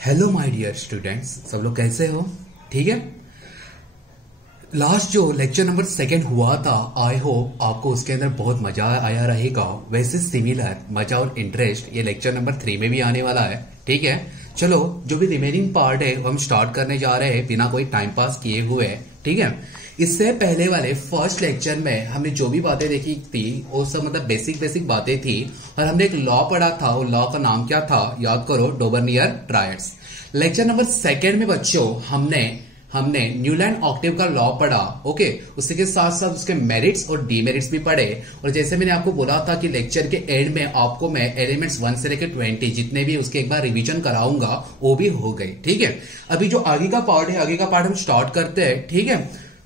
Hello my dear students, सब लोग कैसे हो? ठीक है। लास्ट जो लेक्चर नंबर 2 हुआ था, आई होप आपको उसके अंदर बहुत मजा आया रहेगा। वैसे सिमिलर मजा और इंटरेस्ट ये लेक्चर नंबर 3 में भी आने वाला है। ठीक है, चलो जो भी रिमेनिंग पार्ट है वो हम स्टार्ट करने जा रहे हैं बिना कोई टाइम पास किए हुए। ठीक है, इससे पहले वाले फर्स्ट लेक्चर में हमने जो भी बातें देखी थी वो सब मतलब बेसिक बातें थी, और हमने एक लॉ पढ़ा था। वो लॉ का नाम क्या था याद करो, डोबर्नियर ट्रायड्स। लेक्चर नंबर 2 में बच्चों हमने न्यूलैंड ऑक्टेव का लॉ पढ़ा। ओके, उसी के साथ साथ उसके मेरिट्स और डीमेरिट्स भी पढ़े। और जैसे मैंने आपको बोला था कि लेक्चर के एंड में आपको मैं एलिमेंट्स 1 से लेकर 20 जितने भी उसके एक बार रिवीजन कराऊंगा, वो भी हो गई। ठीक है, अभी जो आगे का पार्ट है, आगे का पार्ट हम स्टार्ट करते हैं। ठीक है,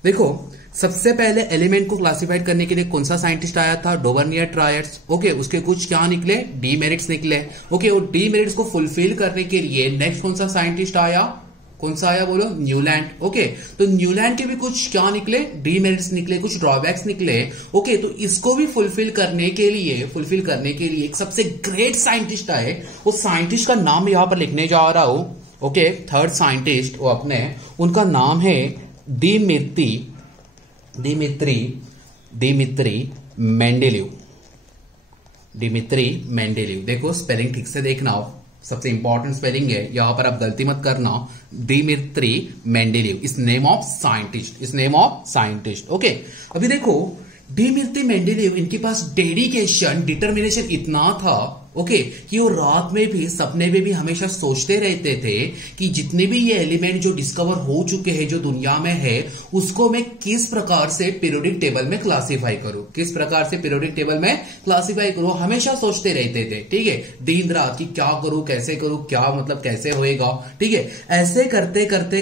देखो सबसे पहले एलिमेंट को क्लासिफाइड करने के लिए कौन सा साइंटिस्ट आया था? डोबर्नियर ट्रायड्स। ओके, उसके कुछ क्या निकले? डीमेरिट्स निकले। ओके, और डीमेरिट्स को फुलफिल करने के लिए नेक्स्ट कौन सा साइंटिस्ट आया? कौन सा आया बोलो? न्यूलैंड। ओके, तो न्यूलैंड के भी कुछ क्या निकले? डीमेरिट्स निकले, कुछ ड्रॉबैक्स निकले। ओके, तो इसको भी फुलफिल करने के लिए एक सबसे ग्रेट साइंटिस्ट आए। उस साइंटिस्ट का नाम यहां पर लिखने जा रहा हूं। ओके, थर्ड साइंटिस्ट वो उनका नाम है दिमित्री मेंडेलीव। देखो स्पेलिंग ठीक से देखना, सबसे इंपॉर्टेंट स्पेलिंग है, यहां पर आप गलती मत करना। दिमित्री मेंडेलीव इस नेम ऑफ साइंटिस्ट। ओके, अभी देखो दिमित्री मेंडेलीव, इनके पास डेडिकेशन डिटर्मिनेशन इतना था ओके, कि वो रात में भी सपने में भी हमेशा सोचते रहते थे कि जितने भी ये एलिमेंट जो डिस्कवर हो चुके हैं जो दुनिया में है, उसको मैं किस प्रकार से पीरियोडिक टेबल में क्लासिफाई करूं, हमेशा सोचते रहते थे। ठीक है, दिन रात की क्या करूं, कैसे करूं, क्या मतलब कैसे होएगा। ठीक है, ऐसे करते करते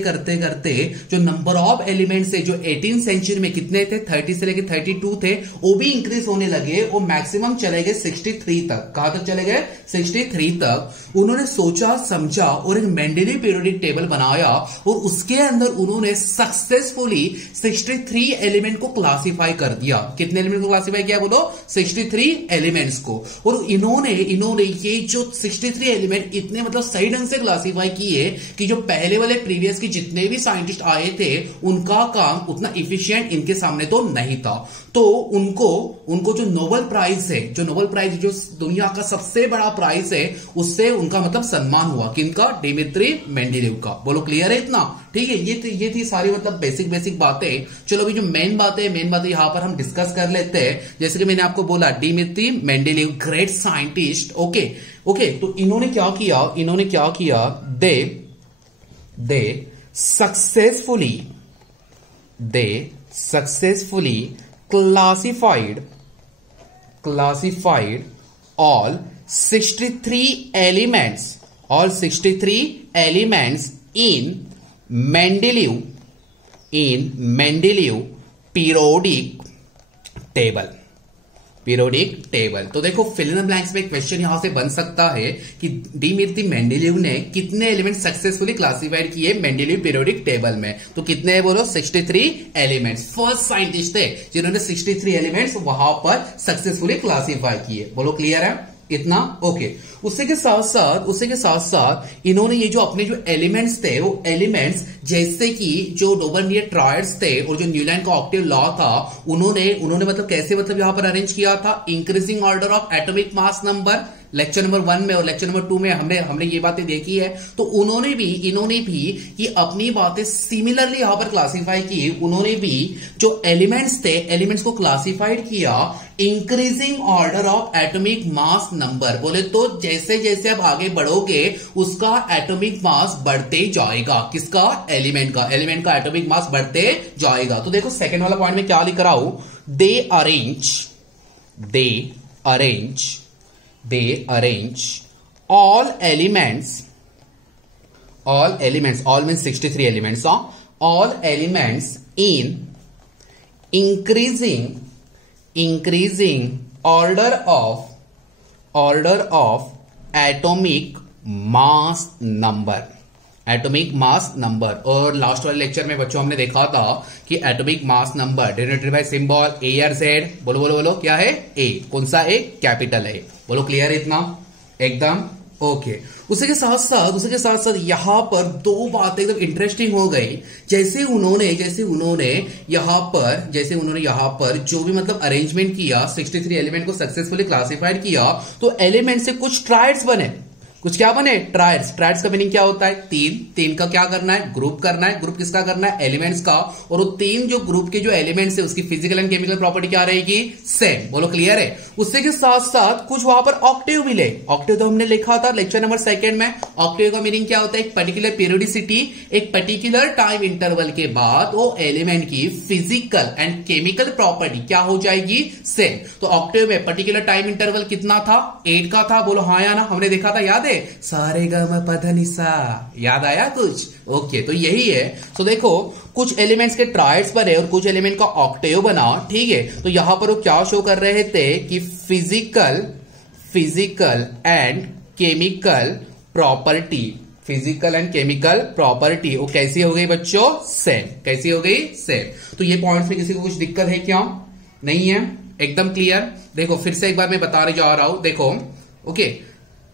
जो नंबर ऑफ एलिमेंट्स है जो 18th सेंचुरी में कितने थे? 30 से लेकर 32 थे, वो भी इंक्रीज होने लगे। वो मैक्सिमम चले गए 63 तक। कहां तक चले गए? 63 तक। उन्होंने सोचा समझा और एक मेंडेलीव पीरियोडिक टेबल बनाया, और उसके अंदर उन्होंने सक्सेसफुली 63 एलिमेंट को क्लासिफाई कर दिया। कितने एलिमेंट को क्लासिफाई किया बोलो? 63 एलिमेंट्स को। और इन्होंने ये जो 63 एलिमेंट इतने मतलब सही ढंग से क्लासिफाई किए कि जो पहले वाले प्रीवियस के जितने भी साइंटिस्ट आए थे उनका काम उतना इफिशिएंट इनके सामने तो नहीं था। तो उनको जो नोबेल प्राइज है, जो दुनिया का सबसे बड़ा प्राइज है, उससे उनका मतलब सम्मान हुआ। किनका? दिमित्री मेंडेलीव का। बोलो क्लियर है इतना? ठीक है, ये थी सारी मतलब बेसिक बातें। चलो अभी जो मेन बातें यहां पर हम डिस्कस कर लेते हैं। जैसे कि मैंने आपको बोला Dmitri Mendeleev great scientist. Okay, तो इन्होंने क्या किया? They successfully classified all 63 elements in Mendeleev periodic table. तो देखो फिल इन द ब्लैंक्स में क्वेश्चन यहां से बन सकता है कि दिमित्री मेंडेलीव ने कितने एलिमेंट सक्सेसफुली क्लासिफाइड किए मेंडेलीव पीरियोडिक टेबल में? तो कितने हैं बोलो? 63 एलिमेंट्स। फर्स्ट साइंटिस्ट थे जिन्होंने 63 एलिमेंट्स वहां पर सक्सेसफुली क्लासिफाई किए। बोलो क्लियर है इतना? ओके, उसी के साथ साथ इन्होंने ये जो अपने जो एलिमेंट्स थे, वो एलिमेंट्स जैसे कि जो डोबर्नियर ट्रायड्स थे और जो न्यूलैंड का ऑक्टेव लॉ था, उन्होंने मतलब कैसे मतलब यहां पर अरेंज किया था? Increasing order of atomic mass number. Lecture number 1 में और लेक्चर नंबर 2 में हमने ये बातें देखी है। तो इन्होंने भी ये अपनी बातें सिमिलरली यहां पर क्लासिफाई की। उन्होंने भी जो एलिमेंट्स थे, एलिमेंट्स को क्लासिफाइड किया increasing order of atomic mass number. बोले तो जैसे जैसे आप आगे बढ़ोगे उसका एटॉमिक मास बढ़ते जाएगा। किसका? एलिमेंट का एटॉमिक मास बढ़ते जाएगा। तो देखो सेकेंड वाला पॉइंट में क्या लिख रहा हूं? दे arrange all elements means 63 elements, all elements in increasing order of atomic mass number। और लास्ट वाले लेक्चर में बच्चों हमने देखा था कि atomic mass number denoted by symbol A और जेड। बोलो क्या है? ए। कौन सा ए? Capital A. बोलो क्लियर इतना? एकदम ओके। उसी के साथ साथ यहां पर दो बातें एकदम इंटरेस्टिंग हो गई। जैसे उन्होंने यहां पर जो भी मतलब अरेंजमेंट किया, 63 एलिमेंट को सक्सेसफुली क्लासिफाइड किया, तो एलिमेंट से कुछ ट्रायड्स बने। कुछ क्या बने? ट्रायड्स। ट्रायड्स का मीनिंग क्या होता है? तीन का क्या करना है? ग्रुप करना है। ग्रुप किसका करना है? एलिमेंट्स का। और वो तीन जो ग्रुप के जो एलिमेंट्स है उसकी फिजिकल एंड केमिकल प्रॉपर्टी क्या रहेगी? सेम। बोलो क्लियर है? उससे के साथ साथ कुछ वहां पर ऑक्टेव मिले। ऑक्टेव तो हमने लिखा था लेक्चर नंबर 2 में। ऑक्टेव का मीनिंग क्या होता है? एक पर्टिकुलर पीरियोडिसिटी, एक पर्टिकुलर टाइम इंटरवल के बाद वो एलिमेंट की फिजिकल एंड केमिकल प्रॉपर्टी क्या हो जाएगी? सेम। तो ऑक्टेव में पर्टिकुलर टाइम इंटरवल कितना था? 8 का था। बोलो हाँ या ना? हमने देखा था, याद है? सारे गा मा पा धा नि सा। याद आया कुछ? ओके, तो यही है। तो देखो कुछ एलिमेंट्स के ट्रायड्स बने और कुछ एलिमेंट का ऑक्टेव बना। ठीक है, तो यहां पर वो क्या शो कर रहे थे कि फिजिकल एंड केमिकल प्रॉपर्टी वो कैसी हो गई बच्चों? सेम। कैसी हो गई? सेम। तो ये पॉइंट्स में किसी को कुछ दिक्कत है क्या? नहीं है? एकदम क्लियर। देखो फिर से एक बार मैं बताने जा रहा हूं। देखो ओके,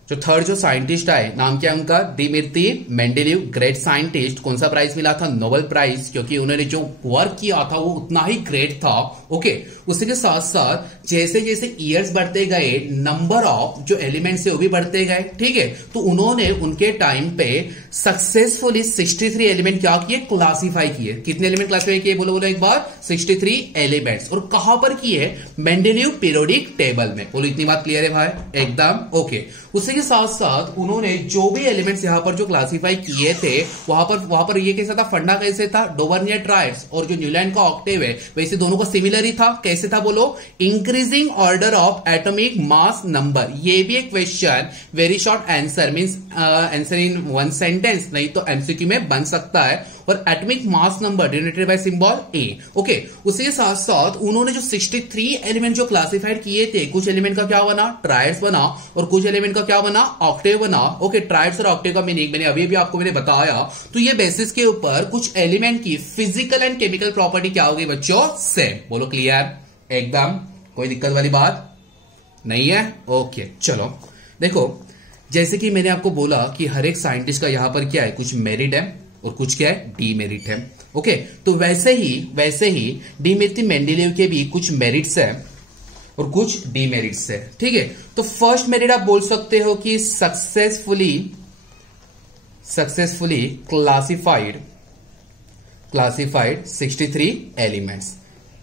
जो थर्ड जो साइंटिस्ट आए, नाम क्या है उनका? Dmitri Mendeleev, great scientist. कौन सा प्राइज मिला था? नोबेल प्राइज, क्योंकि उन्होंने जो वर्क किया था वो उतना ही ग्रेट था। ओके, उसी के साथ साथ जैसे जैसे ईयर्स बढ़ते गए, नंबर ऑफ जो एलिमेंट्स है वो भी बढ़ते गए। ठीक है, तो उन्होंने उनके टाइम पे सक्सेसफुली 63 एलिमेंट क्या किए? क्लासीफाई किए। कितने एलिमेंट क्लासीफाई किए? बोलो एक बार। 63 एलिमेंट्स। और कहां पर किए? मेंडेलीव पीरियोडिक टेबल में। बोलो इतनी बात क्लियर है भाई? एकदम ओके। उसी के साथ साथ उन्होंने जो भी एलिमेंट्स यहां पर जो क्लासिफाई किए थे वहां पर ये कैसा था? फंडा कैसे था? डोवर्नियर ट्रायड्स। और जो न्यूलैंड का ऑक्टेव है वैसे दोनों का सिमिलर ही था। कैसे था बोलो? Increasing order of atomic mass number. ये भी एक question very short answer means answer in one sentence, नहीं तो एमसीक्यू में बन सकता है। और atomic mass number denoted by symbol A. Okay, उसी के साथ साथ उन्होंने जो 63 एलिमेंट जो क्लासिफाइड किए थे, कुछ एलिमेंट का क्या बना? ट्रायड्स बना। और कुछ एलिमेंट का क्या बना? ऑक्टेव बना। ओके, ट्रायड्स और ऑक्टेव का मीनिंग मैंने अभी भी आपको बताया। तो ये बेसिस के ऊपर कुछ एलिमेंट की फिजिकल एंड केमिकल प्रॉपर्टी क्या होगी बच्चों? सेम। बोलो क्लियर? एकदम। कोई दिक्कत वाली बात नहीं है? ओके, चलो देखो जैसे कि मैंने आपको बोला कि हर एक साइंटिस्ट का यहां पर क्या है? कुछ मेरिट है और कुछ क्या है? डीमेरिट है। ओके, तो वैसे ही दिमित्री मेंडेलीव के भी कुछ मेरिट्स है और कुछ डीमेरिट्स है। ठीक है, तो फर्स्ट मेरिट आप बोल सकते हो कि सक्सेसफुली क्लासिफाइड 63 एलिमेंट्स।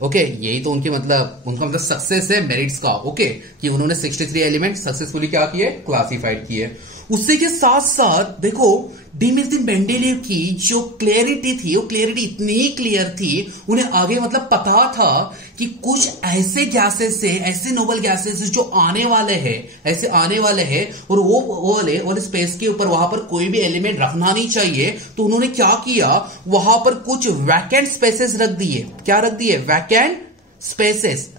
ओके, यही तो उनका मतलब सक्सेस है मेरिट्स का। ओके, कि उन्होंने 63 एलिमेंट सक्सेसफुली क्या किए? क्लासिफाइड किए। उसी के साथ साथ देखो दिमित्री मेंडेलीव की जो क्लियरिटी थी, वो क्लियरिटी इतनी क्लियर थी, उन्हें आगे मतलब पता था कि कुछ ऐसे गैसेस है, ऐसे नोबल गैसेस जो आने वाले हैं और वो वाले स्पेस के ऊपर वहां पर कोई भी एलिमेंट रखना नहीं चाहिए। तो उन्होंने क्या किया? वहां पर कुछ वैकेंट स्पेसेस रख दिए। क्या रख दिए? Vacant spaces.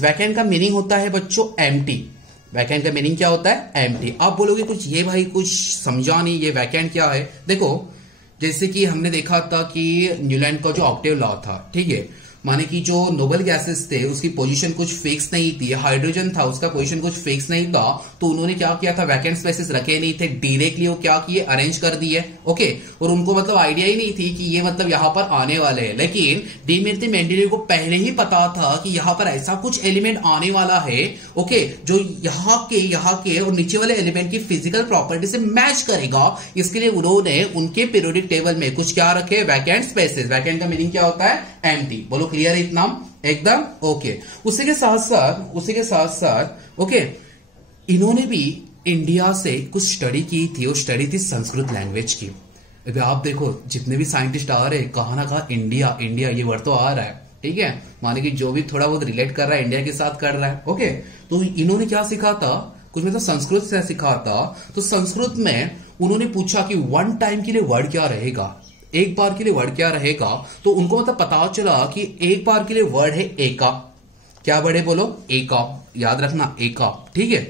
वैकेंट का मीनिंग होता है बच्चों एम्प्टी। वैकेंट का मीनिंग क्या होता है? एम्प्टी। आप बोलोगे कुछ ये भाई कुछ समझा नहीं, ये वैकेंट क्या है? देखो जैसे कि हमने देखा था कि न्यूलैंड का जो ऑक्टेव लॉ था, ठीक है, माने कि जो नोबल गैसेस थे उसकी पोजीशन कुछ फिक्स नहीं थी। हाइड्रोजन था उसका पोजीशन कुछ फिक्स नहीं था, तो उन्होंने क्या किया था? वैकेंट स्पेसेस रखे नहीं थे, डायरेक्टली वो क्या किए? अरेंज कर दिए। ओके, और उनको मतलब आइडिया ही नहीं थी कि ये मतलब यहां पर आने वाले हैं। लेकिन दिमित्री मेंडेलीव को पहले ही पता था कि यहां पर ऐसा कुछ एलिमेंट आने वाला है, ओके, जो यहाँ के और नीचे वाले एलिमेंट की फिजिकल प्रॉपर्टी से मैच करेगा। इसके लिए उन्होंने उनके पीरियोडिक टेबल में कुछ क्या रखे? Vacant spaces. वैकेंट का मीनिंग क्या होता है? एम्प्टी। बोलो क्लियर है इतना? एकदम ओके। उसी के साथ साथ ओके, इन्होंने भी इंडिया से कुछ स्टडी की थी। वो स्टडी थी संस्कृत लैंग्वेज की। अभी आप देखो जितने भी साइंटिस्ट आ रहे हैं, कहा ना कहा इंडिया ये वर्ड तो आ रहा है। ठीक है, माने कि जो भी थोड़ा बहुत रिलेट कर रहा है इंडिया के साथ कर रहा है। ओके, तो इन्होंने क्या सीखा था? कुछ मतलब संस्कृत से सीखा था। तो संस्कृत में उन्होंने पूछा कि वन टाइम के लिए वर्ड क्या रहेगा, एक बार के लिए वर्ड क्या रहेगा। तो उनको मतलब पता चला कि एक बार के लिए वर्ड है एका। क्या वर्ड है बोलो? एका। याद रखना एका। ठीक है,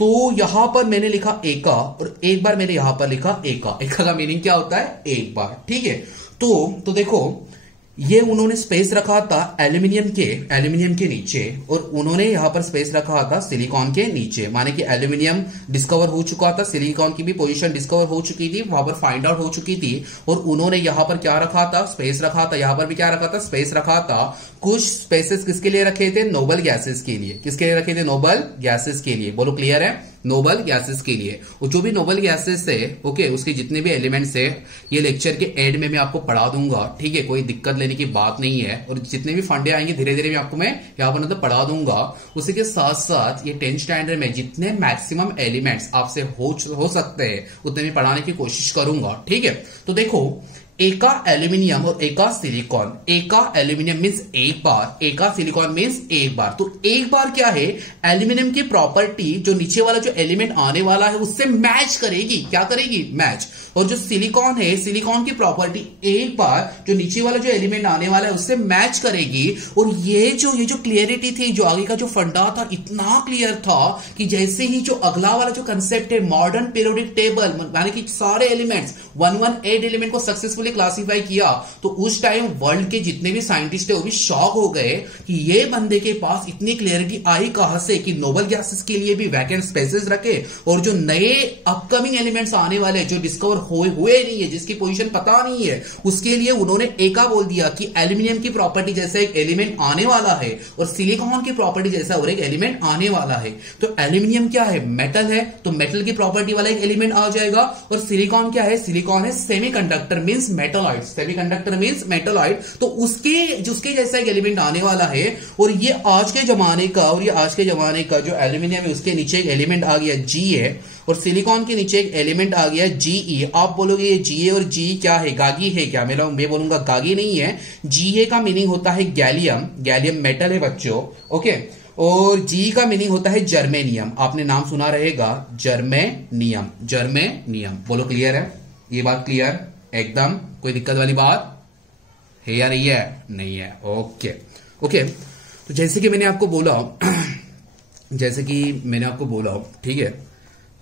तो यहां पर मैंने लिखा एका और एक बार मैंने यहां पर लिखा एका। एका का मीनिंग क्या होता है? एक बार। ठीक है, तो देखो ये उन्होंने स्पेस रखा था एल्यूमिनियम के नीचे, और उन्होंने यहां पर स्पेस रखा था सिलिकॉन के नीचे। माने कि एल्यूमिनियम डिस्कवर हो चुका था, सिलिकॉन की भी पोजीशन डिस्कवर हो चुकी थी, वहां पर फाइंड आउट हो चुकी थी, और उन्होंने यहां पर क्या रखा था, स्पेस रखा था। यहां पर भी क्या रखा था, स्पेस रखा था। कुछ स्पेसेस किसके लिए रखे थे, नोबल गैसेस के लिए। किसके लिए रखे थे, नोबल गैसेस के लिए। बोलो क्लियर है, नोबल गैसेस के लिए। और जो भी नोबल गैसेस है, ओके, उसके जितने भी एलिमेंट्स है, ये लेक्चर के एंड में मैं आपको पढ़ा दूंगा, ठीक है, कोई दिक्कत लेने की बात नहीं है। और जितने भी फंडे आएंगे धीरे धीरे मैं यहाँ पर मतलब पढ़ा दूंगा। उसी के साथ साथ ये 10th स्टैंडर्ड में जितने मैक्सिमम एलिमेंट्स आपसे हो सकते हैं उतने में पढ़ाने की कोशिश करूंगा, ठीक है। तो देखो, एका एल्यूमिनियम और एका सिलिकॉन, एका एल्यूमिनियम मींस एक बार, एका सिलिकॉन मींस एक बार। तो एक बार क्या है, एल्यूमिनियम की प्रॉपर्टी जो नीचे वाला जो एलिमेंट आने वाला है उससे मैच करेगी। क्या करेगी, मैच। और जो सिलिकॉन है, सिलिकॉन की प्रॉपर्टी एक बार जो नीचे वाला जो एलिमेंट आने वाला है उससे मैच करेगी। और ये जो क्लियरिटी थी, जो आगे का जो फंडा था, इतना क्लियर था कि जैसे ही जो अगला वाला जो कंसेप्ट है मॉडर्न पीरियोडिक टेबल, यानी कि सारे एलिमेंट्स 118 एलिमेंट को सक्सेसफुली क्लासिफाई किया, तो उस टाइम वर्ल्ड के जितने भी साइंटिस्ट है वो भी शॉक हो गए कि ये बंदे के पास इतनी क्लियरिटी आई कहां से कि नोबल गैसेस के लिए भी वैकेंट स्पेसेस रखे, और जो नए अपकमिंग एलिमेंट्स आने वाले जो डिस्कवर हुए नहीं है, जिसकी पोजीशन पता नहीं है, उसके लिए उन्होंने एका बोल दिया कि एल्यूमिनियम की प्रॉपर्टी जैसा एक एलिमेंट आने वाला है और सिलिकॉन की प्रॉपर्टी जैसा और एक एलिमेंट आने वाला है। तो एल्यूमिनियम क्या है, मेटल है, तो मेटल की प्रॉपर्टी वाला एक एलिमेंट आ जाएगा। और सिलिकॉन क्या है, सिलिकॉन है semiconductor means metalloid, semiconductor means metalloid, तो उसके जैसा एक एलिमेंट आने वाला है। और ये आज के जमाने का जो एल्यूमिनियम है उसके नीचे एक एलिमेंट आ गया जी है, और सिलिकॉन के नीचे एक एलिमेंट आ गया जीई। आप बोलोगे ये जीए और जी क्या है, गागी है क्या? मैं बोलूंगा गागी नहीं है। जीए का मीनिंग होता है गैलियम, गैलियम मेटल है बच्चों, ओके। और जी का मीनिंग होता है जर्मेनियम, आपने नाम सुना रहेगा जर्मेनियम, जर्मेनियम। बोलो क्लियर है, ये बात क्लियर एकदम, कोई दिक्कत वाली बात है या नहीं है? नहीं है, ओके ओके। तो जैसे कि मैंने आपको बोला, ठीक है,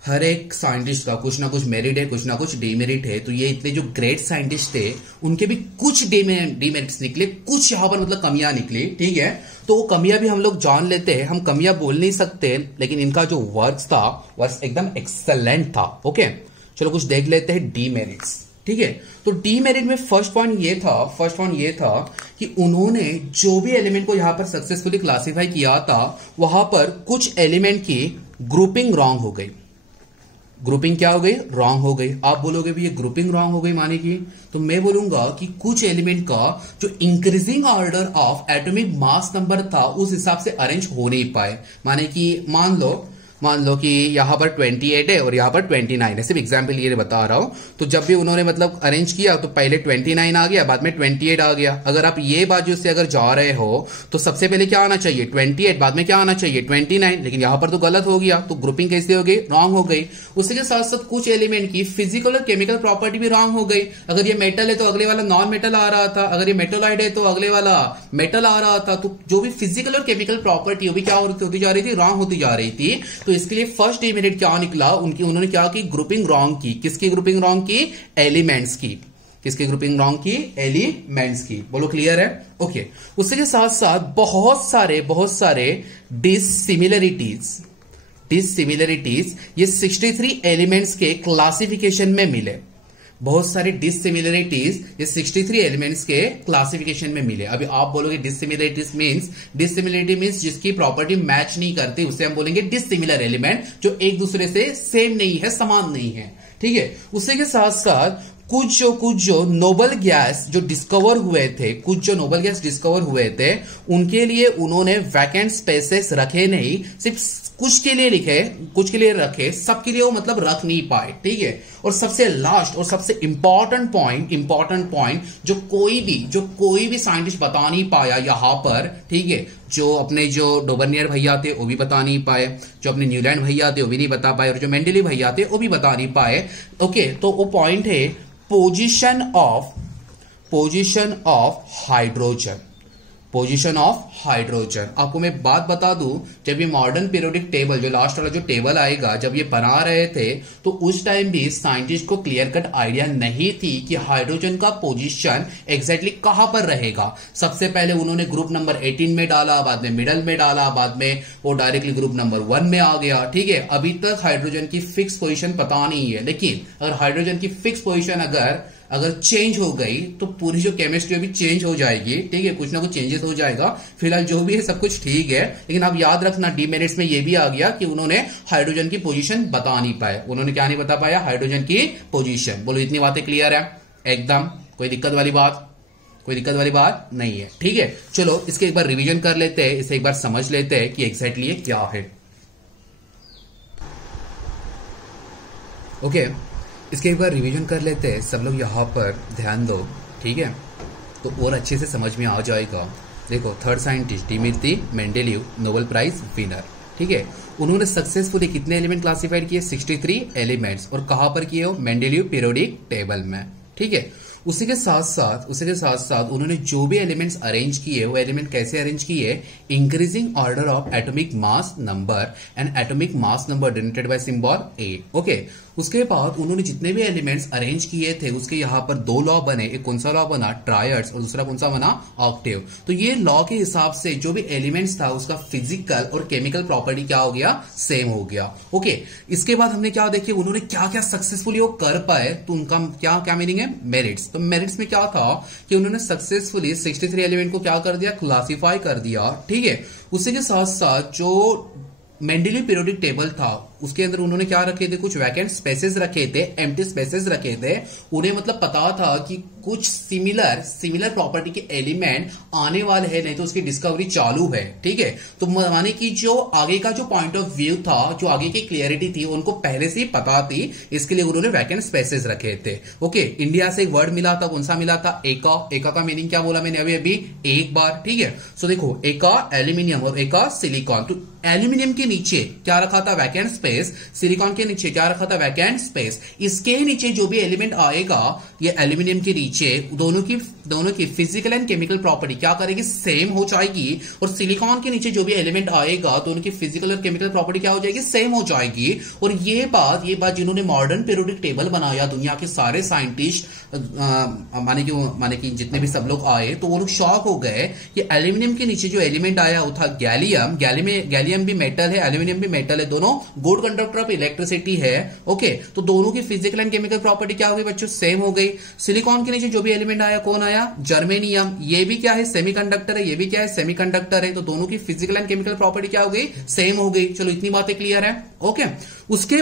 हर एक साइंटिस्ट का कुछ ना कुछ मेरिट है, कुछ ना कुछ डीमेरिट है। तो ये इतने जो ग्रेट साइंटिस्ट थे उनके भी कुछ डीमेरिट्स निकले, कुछ यहां पर मतलब कमियां निकली, ठीक है। तो वो कमियां भी हम लोग जान लेते हैं, हम कमियां बोल नहीं सकते, लेकिन इनका जो वर्क एकदम एक्सेलेंट था, ओके। चलो कुछ देख लेते हैं डीमेरिट्स, ठीक है। तो डीमेरिट में फर्स्ट पॉइंट ये था कि उन्होंने जो भी एलिमेंट को यहां पर सक्सेसफुली क्लासिफाई किया था, वहां पर कुछ एलिमेंट की ग्रुपिंग रॉन्ग हो गई। ग्रुपिंग क्या हो गई? रॉन्ग हो गई। आप बोलोगे भी ये ग्रुपिंग रॉन्ग हो गई माने की, तो मैं बोलूंगा कि कुछ एलिमेंट का जो increasing order of atomic mass number था उस हिसाब से अरेंज हो नहीं पाए। माने कि मान लो कि यहां पर 28 है और यहां पर 29 है, सिर्फ एग्जाम्पल ये बता रहा हूं। तो जब भी उन्होंने मतलब अरेंज किया तो पहले 29 आ गया, बाद में 28 आ गया। अगर आप ये बाजू से अगर जा रहे हो तो सबसे पहले क्या आना चाहिए? 28, बाद में क्या आना चाहिए? 29। लेकिन यहां पर तो गलत हो गया, तो ग्रुपिंग कैसे हो गई? रॉन्ग हो गई। उसी के साथ साथ कुछ एलिमेंट की फिजिकल और केमिकल प्रॉपर्टी भी रॉन्ग हो गई। अगर ये मेटल है तो अगले वाला नॉन मेटल आ रहा था, अगर ये मेटलॉइड है तो अगले वाला मेटल आ रहा था। तो जो भी फिजिकल और केमिकल प्रॉपर्टी वो भी क्या होती जा रही थी? रॉन्ग होती जा रही थी। तो इसके लिए फर्स्ट डीमेरिट क्या निकला? उन्होंने क्या की? ग्रुपिंग रॉन्ग की। किसकी ग्रुपिंग रॉन्ग की? एलिमेंट्स की। किसकी ग्रुपिंग रॉन्ग की? एलिमेंट्स की। बोलो क्लियर है? ओके। उसके साथ साथ बहुत सारे डिससिमिलरिटीज ये 63 एलिमेंट्स के क्लासिफिकेशन में मिले। बहुत सारे डिससिमिलरिटीज ये 63 एलिमेंट्स के क्लासिफिकेशन में मिले। अभी आप बोलोगे डिससिमिलरिटी मींस जिसकी प्रॉपर्टी मैच नहीं करती, उसे हम बोलेंगे डिससिमिलर एलिमेंट, जो एक दूसरे से सेम नहीं है, समान नहीं है, ठीक है। उसी के साथ साथ कुछ जो नोबल गैस जो डिस्कवर हुए थे उनके लिए उन्होंने वैकेंट स्पेसेस रखे नहीं, सिर्फ कुछ के लिए रखे, सबके लिए वो मतलब रख नहीं पाए, ठीक है। और सबसे लास्ट और सबसे इंपॉर्टेंट पॉइंट जो कोई भी साइंटिस्ट बता नहीं पाया यहां पर, ठीक है, जो अपने जो डोबर्नियर भैया थे वो भी बता नहीं पाए, जो अपने न्यूलैंड भैया थे वो भी नहीं बता पाए, और जो मेंडली भैया थे वो भी बता नहीं पाए, ओके। तो वो point position of hydrogen. Position of hydrogen. आपको मैं बात बता दूं, जब ये मॉडर्न पीरियोडिक टेबल, जो लास्ट वाला जो टेबल आएगा, जब ये बना रहे थे तो उस टाइम भी साइंटिस्ट को क्लियर कट आइडिया नहीं थी कि हाइड्रोजन का पोजीशन एग्जैक्टली कहां पर रहेगा। सबसे पहले उन्होंने ग्रुप नंबर 18 में डाला, बाद में मिडल में डाला, बाद में वो डायरेक्टली ग्रुप नंबर 1 में आ गया। ठीक है, अभी तक हाइड्रोजन की फिक्स पोजीशन पता नहीं है, लेकिन अगर हाइड्रोजन की फिक्स पोजीशन अगर चेंज हो गई तो पूरी जो केमिस्ट्री भी चेंज हो जाएगी। ठीक है, कुछ ना कुछ चेंजेस हो जाएगा। फिलहाल जो भी है सब कुछ ठीक है, लेकिन आप याद रखना डीमेरिट्स में ये भी आ गया कि उन्होंने हाइड्रोजन की पोजीशन बता नहीं पाए। उन्होंने क्या नहीं बता पाया? हाइड्रोजन की पोजीशन। बोलो, इतनी बातें क्लियर है एकदम? कोई दिक्कत वाली बात नहीं है। ठीक है, चलो इसके एक बार रिवीजन कर लेते हैं, इसे एक बार समझ लेते हैं कि एग्जैक्टली ये क्या है। ओके, इसके एक बार रिवीजन कर लेते हैं। सब लोग यहां पर ध्यान दो, ठीक है, तो और अच्छे से समझ में आ जाएगा। देखो, third scientist Dmitri Mendeleev, Nobel prize winner. ठीक है, उन्होंने सक्सेसफुली कितने एलिमेंट क्लासिफाइड किए? 63 एलिमेंट्स। और कहां पर किए हो? मेंडेलीव पीरियोडिक टेबल में। ठीक है, उसी के साथ साथ उन्होंने जो भी एलिमेंट्स अरेंज किए, वो एलिमेंट कैसे अरेंज किए? Increasing order of atomic mass number and atomic mass number denoted by symbol A। Okay, उसके बाद उन्होंने जितने भी एलिमेंट्स अरेंज किए थे उसके यहां पर 2 लॉ बने। एक कौन सा लॉ बना? ट्रायड्स, और दूसरा कौन सा बना? ऑक्टेव। तो ये लॉ के हिसाब से जो भी एलिमेंट्स था उसका फिजिकल और केमिकल प्रॉपर्टी क्या हो गया? सेम हो गया। ओके, इसके बाद हमने क्या देखिए, उन्होंने क्या क्या सक्सेसफुली वो कर पाए, तो उनका क्या क्या मीनिंग है? मेरिट्स। तो मेरिट्स में क्या था कि उन्होंने सक्सेसफुली 63 एलिमेंट को क्या कर दिया? क्लासिफाई कर दिया। ठीक है, उसी के साथ साथ जो मेंडेलीव पीरियोडिक टेबल था उसके अंदर उन्होंने क्या रखे थे? कुछ वैकेंट स्पेसेस रखे थे, एम्प्टी स्पेसेस रखे थे। उन्हें मतलब पता था कि कुछ सिमिलर प्रॉपर्टी के एलिमेंट आने वाले हैं, नहीं तो उसकी डिस्कवरी चालू है। ठीक है, तो माने कि जो आगे का जो पॉइंट ऑफ व्यू था, जो आगे की क्लियरिटी थी, उनको पहले से ही पता थी। इसके लिए उन्होंने वैकेंट स्पेसेस रखे थे। ओके, इंडिया से एक वर्ड मिला था, कौन सा मिला था? एका का मीनिंग क्या बोला मैंने अभी एक बार। ठीक है, सो देखो, एका एल्यूमिनियम और एका सिलिकॉन। तो एल्यूमिनियम के नीचे क्या रखा था? Vacant space. सिलिकॉन के नीचे क्या रखा था? Vacant space. इसके नीचे जो भी एलिमेंट आएगा, ये एल्यूमिनियम के नीचे दोनों की फिजिकल एंड केमिकल प्रॉपर्टी क्या करेगी? सेम हो जाएगी। और सिलिकॉन के नीचे जो भी एलिमेंट आएगा तो उनकी फिजिकल और केमिकल प्रॉपर्टी क्या हो जाएगी? सेम हो जाएगी। और ये बात जिन्होंने मॉडर्न पीरियोडिक टेबल बनाया, दुनिया के सारे साइंटिस्ट माने कि जितने भी सब लोग आए तो वो लोग शॉक हो गए कि एल्यूमिनियम के नीचे जो एलिमेंट आया वो था गैलियम। गैलियम भी मेटल है, एल्यूमिनियम भी मेटल है, दोनों गुड कंडक्टर ऑफ इलेक्ट्रिसिटी है। ओके, तो दोनों की फिजिकल एंड केमिकल प्रॉपर्टी क्या हो गई बच्चों? सेम हो गई। सिलिकॉन के नीचे जो भी एलिमेंट आया, कौन आया? जर्मेनियम। ये भी क्या है? सेमीकंडक्टर है, ये भी क्या है? सेमीकंडक्टर है। तो दोनों की फिजिकल एंड केमिकल प्रॉपर्टी क्या हो गई? सेम हो गई। चलो, इतनी बातें क्लियर है। ओके, उसके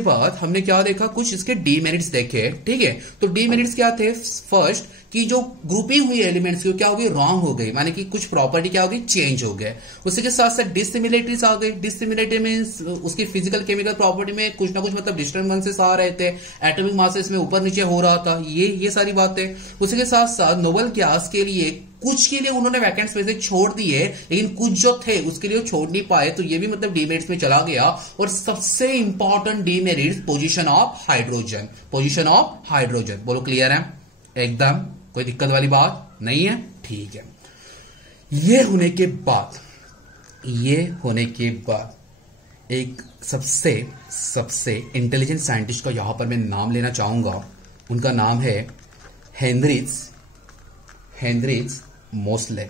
बाद हमने क्या देखा? कुछ इसके डीमेरिट्स देखे। ठीक है, तो डीमेरिट्स क्या थे? फर्स्ट, कि जो ग्रुपिंग हुई एलिमेंट्स की क्या हो गई? रॉन्ग हो गई, माने कि कुछ प्रॉपर्टी क्या हो गई? चेंज हो गए। उसी के साथ साथ डिसिमिलरिटीज आ गई। डिसिमिलरिटी मींस उसकी फिजिकल केमिकल प्रॉपर्टी में कुछ ना कुछ मतलब डिस्टर्बेंसेस आ रहे थे, एटॉमिक मासेस में ऊपर नीचे हो रहा था, ये सारी बातें। उसी के साथ साथ नोबेल गैस के लिए कुछ के लिए उन्होंने वैकेंट स्पेसेस छोड़ दिए, लेकिन कुछ जो थे उसके लिए छोड़ नहीं पाए, तो ये भी मतलब डीमेरिट्स में चला गया। और सबसे important demerits, position of hydrogen. बोलो, क्लियर है एकदम? कोई दिक्कत वाली बात नहीं है? ठीक है, ये होने के बाद एक सबसे इंटेलिजेंट साइंटिस्ट का यहां पर मैं नाम लेना चाहूंगा। उनका नाम है हेनरिच मोसले।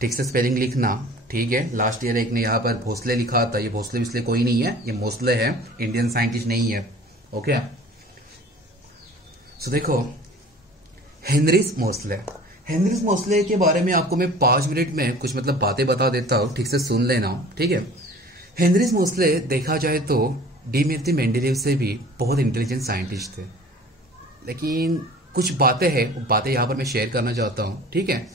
ठीक से स्पेलिंग लिखना। ठीक है, लास्ट ईयर एक ने यहां पर भोसले लिखा था, ये भोसले इसलिए कोई नहीं है, ये मोसले है, इंडियन साइंटिस्ट नहीं है। ओके, सो देखो, हेनरिच मोसले के बारे में आपको मैं 5 मिनट में कुछ मतलब बातें बता देता हूं, ठीक से सुन लेना। ठीक है, हेनरिच मोसले देखा जाए तो डिमित्री मेंडेलीव से भी बहुत इंटेलिजेंट साइंटिस्ट थे, लेकिन कुछ बातें हैं, वो बातें यहां पर मैं शेयर करना चाहता हूं। ठीक है,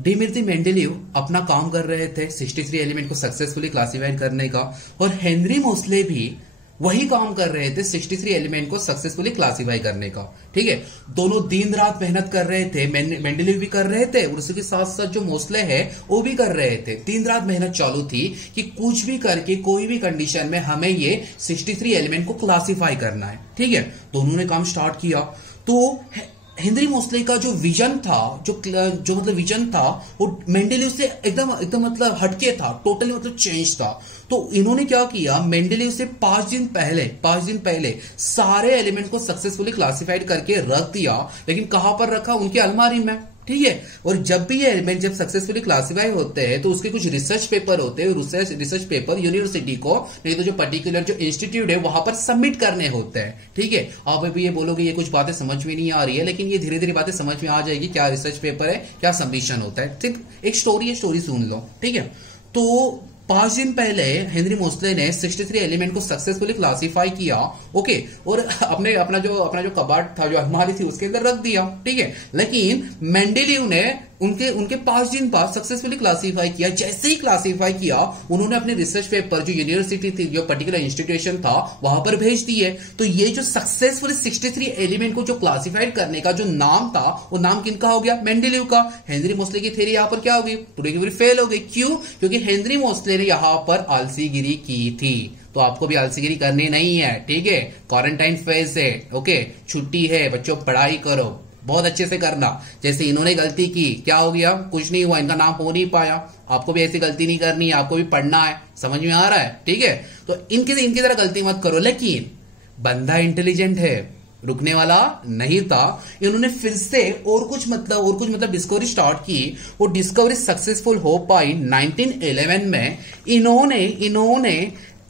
डिमित्री मेंडेलीव अपना काम कर रहे थे 63 एलिमेंट को सक्सेसफुली क्लासिफाइड करने का, और हेनरी मोसले भी वही काम कर रहे थे 63 एलिमेंट को सक्सेसफुली क्लासिफाई करने का। ठीक है, दोनों दिन रात मेहनत कर रहे थे, मेंडेलीव भी कर रहे थे और उसके साथ साथ जो मोसले है वो भी कर रहे थे। दिन रात मेहनत चालू थी कि कुछ भी करके कोई भी कंडीशन में हमें ये 63 एलिमेंट को क्लासिफाई करना है। ठीक है, दोनों ने काम स्टार्ट किया। तो हेनरी मोस्ले का जो विजन था, जो मतलब विजन था, वो मेंडेलीव से एकदम एकदम मतलब हटके था, टोटली मतलब चेंज था। तो इन्होंने क्या किया, मेंडेलीव से 5 दिन पहले सारे एलिमेंट को सक्सेसफुली क्लासिफाइड करके रख दिया। लेकिन कहां पर रखा, उनकी अलमारी में, ठीक है। और जब भी ये एलिमेंट जब सक्सेसफुली क्लासिफाई होते हैं तो उसके कुछ रिसर्च पेपर होते हैं, रिसर्च पेपर यूनिवर्सिटी को, नहीं तो जो पर्टिकुलर जो इंस्टीट्यूट है वहां पर सबमिट करने होते हैं, ठीक है। आप अभी ये बोलोगे ये कुछ बातें समझ में नहीं आ रही है, लेकिन ये धीरे धीरे बातें समझ में आ जाएगी, क्या रिसर्च पेपर है, क्या सबमिशन होता है। सिर्फ एक स्टोरी है, स्टोरी सुन लो, ठीक है। तो 5 दिन पहले हेनरी मोस्ले ने 63 एलिमेंट को सक्सेसफुली क्लासिफाई किया, ओके, और अपना जो कबाड़ था, जो अलमारी थी, उसके अंदर रख दिया, ठीक है। लेकिन मेंडेलीव ने उनके 5 दिन बाद सक्सेसफुली क्लासिफाई किया। जैसे ही क्लासिफाई किया, उन्होंने अपने रिसर्च पेपर जो यूनिवर्सिटी थी, जो पर्टिकुलर इंस्टीट्यूशन था, वहां पर भेज दिए। तो ये जो सक्सेसफुली 63 एलिमेंट को जो क्लासिफाइड करने का जो नाम था, वो नाम किनका हो गया, मेंडेलीव का। हेनरी मोस्ले की थ्योरी यहां पर क्या हो गई, पूरी की पूरी फेल हो गई। क्यों? क्योंकि हेनरी मोस्ले ने यहां पर आलसीगिरी की थी। तो आपको भी आलसीगिरी करनी नहीं है, ठीक है। क्वारंटाइन फेज है, ओके, छुट्टी है, बच्चों पढ़ाई करो, बहुत अच्छे से करना। जैसे इन्होंने गलती की, क्या हो गया, कुछ नहीं हुआ, इनका नाम हो नहीं पाया। आपको भी ऐसी गलती नहीं करनी है, आपको भी पढ़ना है, समझ में आ रहा है, ठीक है। तो इनकी तरह गलती मत करो। लेकिन बंदा इंटेलिजेंट है, रुकने वाला नहीं था। इन्होंने फिर से और कुछ मतलब डिस्कवरी स्टार्ट की। वो डिस्कवरी सक्सेसफुल हो पाई 1911 में। इन्होंने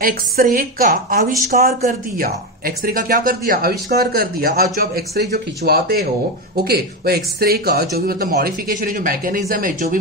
एक्सरे का आविष्कार कर दिया। एक्सरे का क्या कर दिया, आविष्कार कर दिया। आज जो आप एक्सरे जो खिंचवाते हो, ओके, वो एक्सरे का जो भी मतलब मॉडिफिकेशन है, जो मैकेनिज्म है, जो भी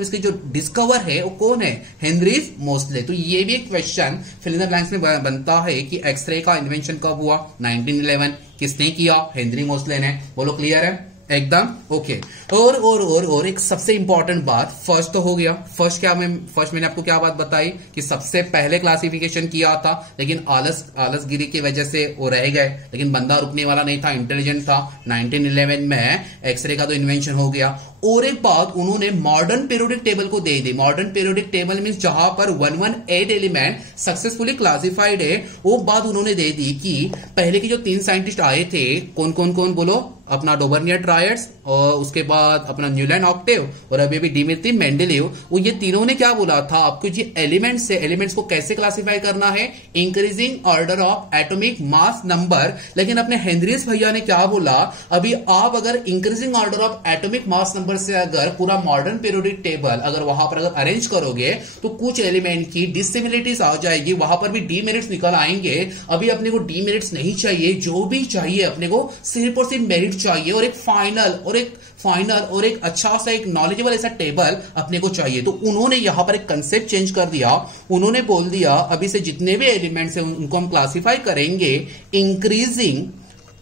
इसकी जो डिस्कवर है, वो कौन है, हेनरी मोस्ले। तो ये भी एक question fill in the blanks में बनता है कि एक्सरे का इन्वेंशन कब हुआ, 1911। किसने किया, हेनरी मोस्ले ने। बोलो क्लियर है एकदम, ओके। और एक सबसे इंपॉर्टेंट बात, फर्स्ट तो हो गया। फर्स्ट मैंने आपको क्या बात बताई कि सबसे पहले क्लासिफिकेशन किया था, लेकिन आलसगिरी की वजह से वो रह गए। लेकिन बंदा रुकने वाला नहीं था, इंटेलिजेंट था। 1911 में एक्सरे का तो इन्वेंशन हो गया। और एक बात, उन्होंने मॉडर्न पीरियोडिक टेबल को दे दी। मॉडर्न पीरियोडिक टेबल मींस जहां पर 118 एलिमेंट सक्सेसफुली क्लासिफाइड है, वो बात उन्होंने दे दी कि पहले के जो 3 साइंटिस्ट आए थे, कौन बोलो, अपना डोबर्नियर ट्रायड्स, और उसके बाद अपना न्यूलैंड ऑक्टेव, और अभी डिमित्री मेंडेलीव। वो ये तीनों ने क्या बोला था, आपको जो एलिमेंट्स है, एलिमेंट्स को कैसे क्लासिफाई करना है, increasing order of atomic mass number. लेकिन अपने हेनरीज भैया ने क्या बोला, अभी आप अगर increasing order of atomic mass number से अगर पूरा मॉडर्न पीरियोडिक टेबल अगर वहां पर अगर अरेंज करोगे, तो कुछ एलिमेंट की डिसिमिलरिटीज आ जाएगी, वहां पर भी डीमेरिट्स निकल आएंगे। अभी अपने को डीमेरिट्स नहीं चाहिए, जो भी चाहिए अपने को सिर्फ और सिर्फ मेरिट चाहिए, और एक फाइनल और एक अच्छा सा एक नॉलेजेबल ऐसा टेबल अपने को चाहिए। तो उन्होंने यहां पर एक कंसेप्ट चेंज कर दिया। उन्होंने बोल दिया अभी से जितने भी एलिमेंट्स हैं उनको हम क्लासिफाई करेंगे इंक्रीजिंग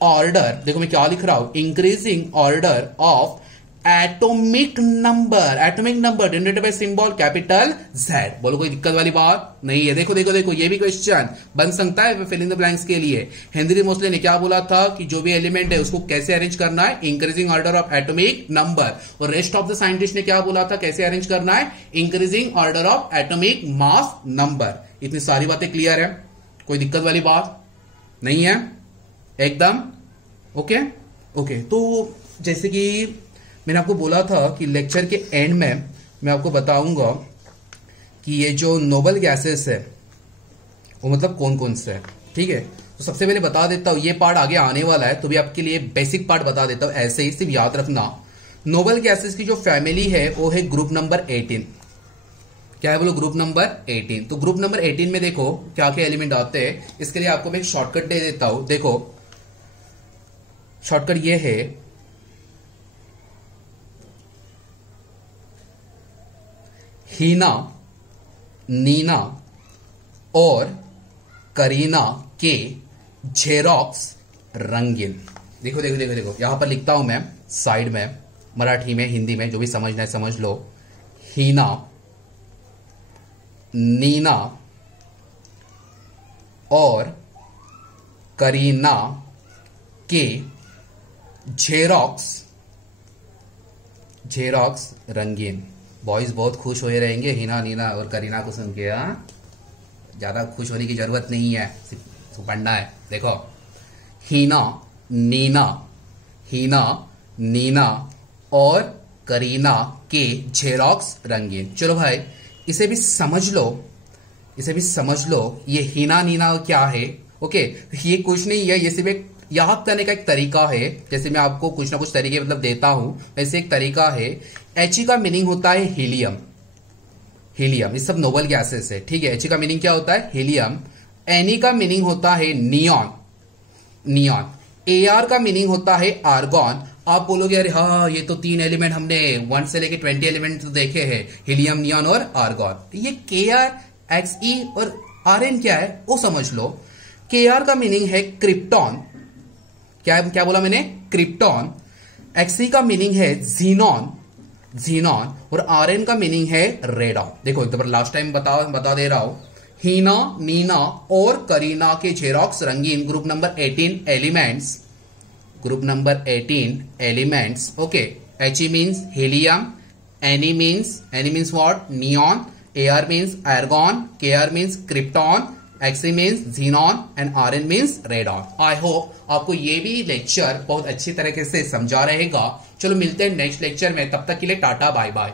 ऑर्डर। देखो मैं क्या लिख रहा हूं, increasing order of atomic number denoted by symbol capital Z। बोलो कोई दिक्कत वाली बात नहीं है। देखो ये भी क्वेश्चन बन सकता है फिल इन द ब्लैंक्स के लिए। हेनरी मोस्ले ने क्या बोला था कि जो भी एलिमेंट है उसको कैसे अरेंज करना है, increasing order of atomic number. और रेस्ट ऑफ द साइंटिस्ट ने क्या बोला था, कैसे अरेंज करना है, increasing order of atomic mass number. इतनी सारी बातें क्लियर है, कोई दिक्कत वाली बात नहीं है एकदम, ओके। तो जैसे कि मैंने आपको बोला था कि लेक्चर के एंड में मैं आपको बताऊंगा कि ये जो नोबल गैसेस है वो मतलब कौन कौन से है, ठीक है। तो सबसे पहले बता देता हूं, ये पार्ट आगे आने वाला है, तो भी आपके लिए बेसिक पार्ट बता देता हूं, ऐसे ही सिर्फ याद रखना। नोबल गैसेस की जो फैमिली है वो है ग्रुप नंबर 18। क्या है बोलो, ग्रुप नंबर 18। तो ग्रुप नंबर 18 में देखो क्या क्या एलिमेंट आते हैं। इसके लिए आपको मैं एक शॉर्टकट दे देता हूं। देखो शॉर्टकट ये है, हीना, नीना और करीना के जेरोक्स रंगीन। देखो यहां पर लिखता हूं मैं साइड में, मराठी में, हिंदी में, जो भी समझना है समझ लो। हीना, नीना और करीना के जेरोक्स रंगीन। बॉयज बहुत खुश हुए रहेंगे हीना, नीना और करीना को सुन के। ज्यादा खुश होने की जरूरत नहीं है, सिर्फ पढ़ना है। देखो हीना, नीना हीना, नीना और करीना के जेरॉक्स रंगीन। चलो भाई इसे भी समझ लो, इसे भी समझ लो। ये हीना नीना क्या है? ओके, ये कुछ नहीं है, ये सिर्फ एक याद करने का एक तरीका है। जैसे मैं आपको कुछ ना कुछ तरीके मतलब देता हूं, वैसे एक तरीका है। He का मीनिंग होता है हीलियम, हीलियम, ये सब नोबल गैसेस है, ठीक है। He का मीनिंग क्या होता है? हीलियम। Na का मीनिंग होता है नियॉन, नियॉन। Ar का मीनिंग होता है आर्गॉन। आप बोलोगे अरे हाँ ये तो 3 एलिमेंट हमने 1 से लेके 20 एलिमेंट तो देखे हैं, हीलियम, नियॉन और आर्गॉन। ये Kr, Xe और Rn क्या है वो समझ लो। Kr का मीनिंग है क्रिप्टॉन, क्या बोला मैंने? क्रिप्टॉन। Xe का मीनिंग है जीनॉन, जीनॉन। और Rn का मीनिंग है रेडॉन। देखो एक बार लास्ट टाइम बता दे रहा हूं। हीना, नीना और करीना के जेरॉक्स रंगीन, group number 18 elements, group number 18 elements. Okay, He means helium, Ni means what? Neon, Ar means argon, Kr means krypton, Xe means xenon and Rn means radon. I hope आपको ये भी lecture बहुत अच्छी तरीके से समझा रहेगा। चलो मिलते हैं नेक्स्ट लेक्चर में, तब तक के लिए टाटा बाय बाय।